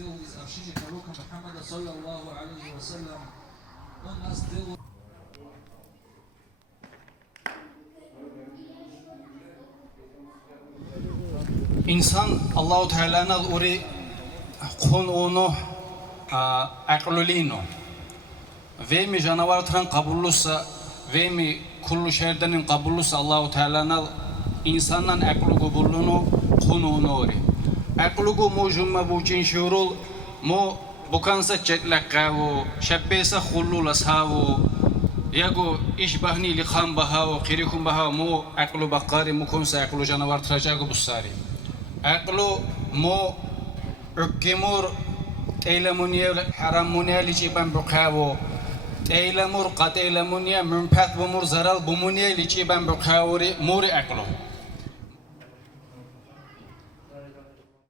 Deus arşici karuka Muhammed sallallahu aleyhi ve sellem. O nas Deus İnsan Allahu Teala'nın ori konuğunu aklulino ve mi canavarların kabullusa ve mi kullu şerdenin kabullusa Allahu Teala'nın insanın aklı kabulunu konuğunu ori aklugu mujumma bu cin şurul mu bukansa çetlakavu şebbesa hullula savu yago işbahni li kham bahavu qirikum bahavu mu aklu bakari mu kunsa aklu canavar trajagu busari aklu mu ukimur teylemuniye haramuniye li ciban bukavu teylemur qateylemuniye mümpat bumur zaral bumuniye li ciban bukavuri muri aklu